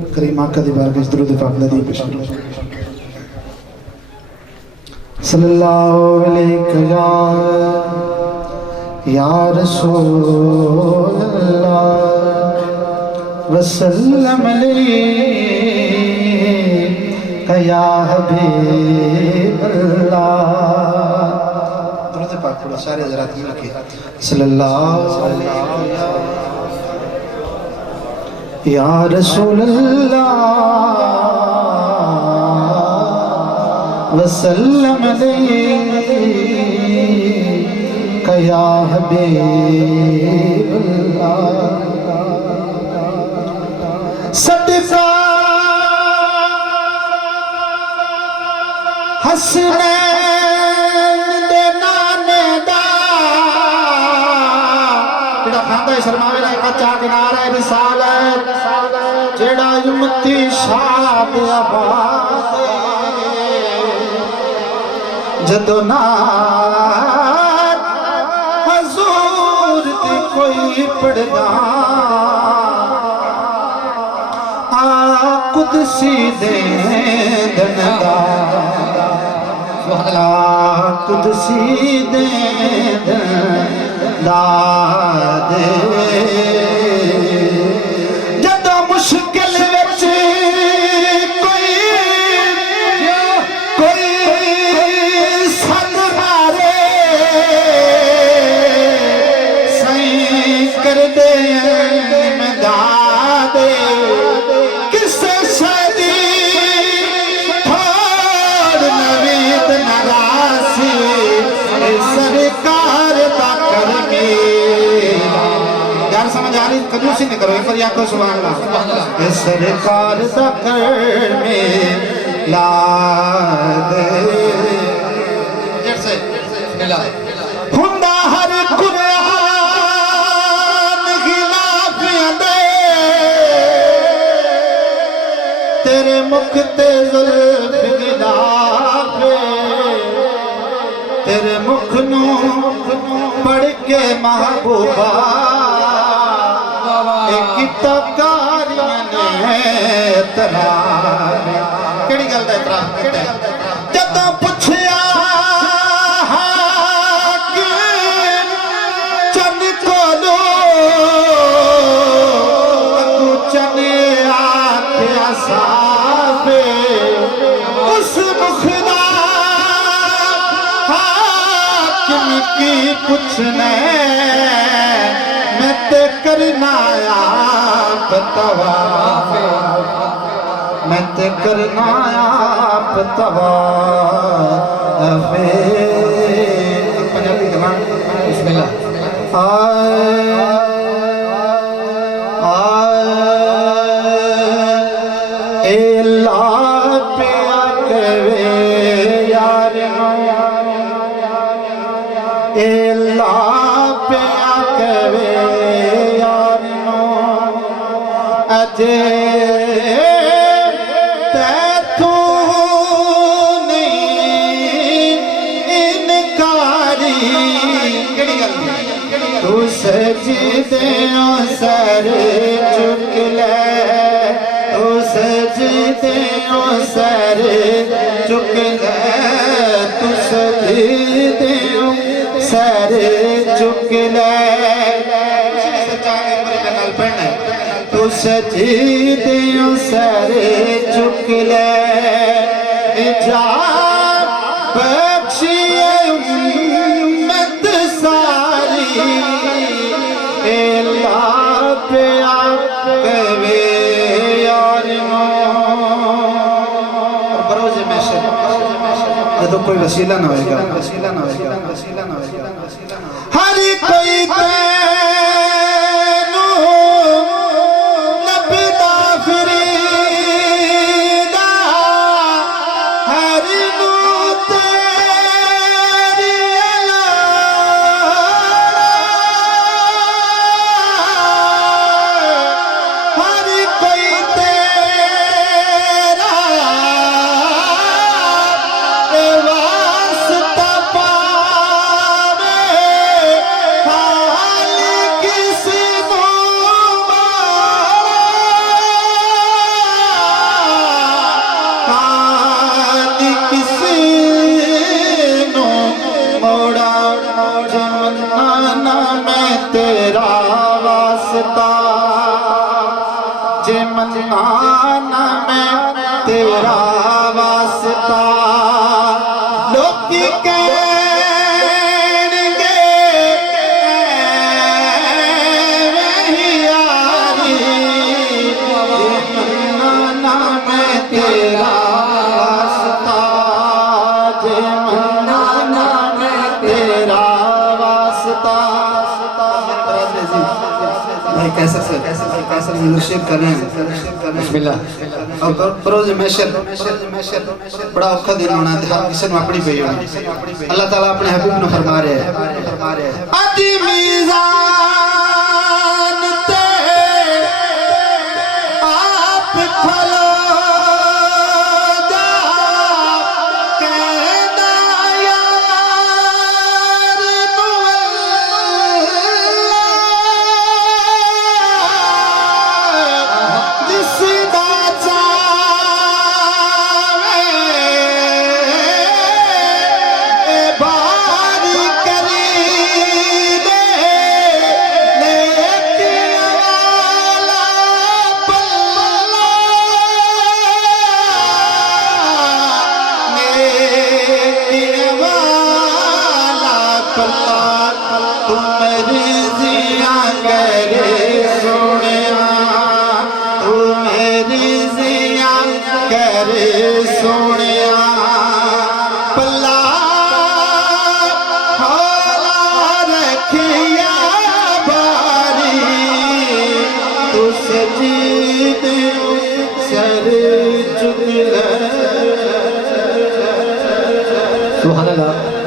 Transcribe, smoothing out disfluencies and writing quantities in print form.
करीमा का दीवार के दरूद पाक नदी पेश करो। सल्लल्लाहु अलैहि या रसूल अल्लाह वसल्लम अलैका या हबीब अल्लाह। दरूद पाक पढ़ो सारे हज़रात मिलके सल्लल्लाहु अलैहि या रसूल अल्लाह वसल्लम अलैका या हबीब अल्लाह। सदका हसनैन दे नाने दा जेड़ा खांदा शर्मावे ना कच्चा किनारा रिसालत जेड़ा उम्मती शाद आबाद जदों नात हजूर दी कोई पढ़दा आ कुदसी दे दनदा सुभान कुदसी दे दनदा दे जदों मुश्किल विच कोई संग मारे सही कर दे इमदाद किसे शादी थोड़ नवीद नरासी सरकार दा करके यार समझ आ रही कंजूसी नहीं करो पर याद करो सुभान अल्लाह सरकार दा कर में ला दे जैसे मिला हुंदा हर कुरान खिलाफ दे तेरे मुख ते जुल्फ गिलाफ तेरे मुख नू पढ़ के महबूबा केड़ी गल दा इतराज कीता जदों पुछया चन कोलो अगू चने आख्या साफे उस मुखदा हाकिम की पुछने मैं ते करना आप तवाफ मैं ते करना आप तवाफ पंजाबी गाना बिस्मिल्लाह ए अल्लाह पे आके यार ए अल्लाह पे आके यार अजे तू सजदे सर चुक ले तू सजदे सर चुक ले तू सजदे सर चुक ले तू सजदे सर चुक ले जा बख्शिए उम्मत सारी अल्लाह पे आके यार बरोज़े में से जब कोई वसीला ना होएगा हर कोई तेनू लभदा फिरीदा हर नू तेरी हर कोई तेरा वास्ता पा आना मैं तेरा वास्ता लोग कहेंगे वही यारी आना मैं तेरा वास्ता जे मनाना मैं तेरा वास्ता। भाई कैसा मुर्शिद कर रहे हैं बिस्मिल्लाह। और बरोज महशर बड़ा औखा दिन होना है, हर किसी ने अपनी पई होनी। अल्लाह ताला अपने हबीब ने फरमा रहे हैं अति मीज़ान ते आप खलो सोनिया पल्ला होला रखिया बारी तू सजीद सर चुक ले। सुभान अल्लाह।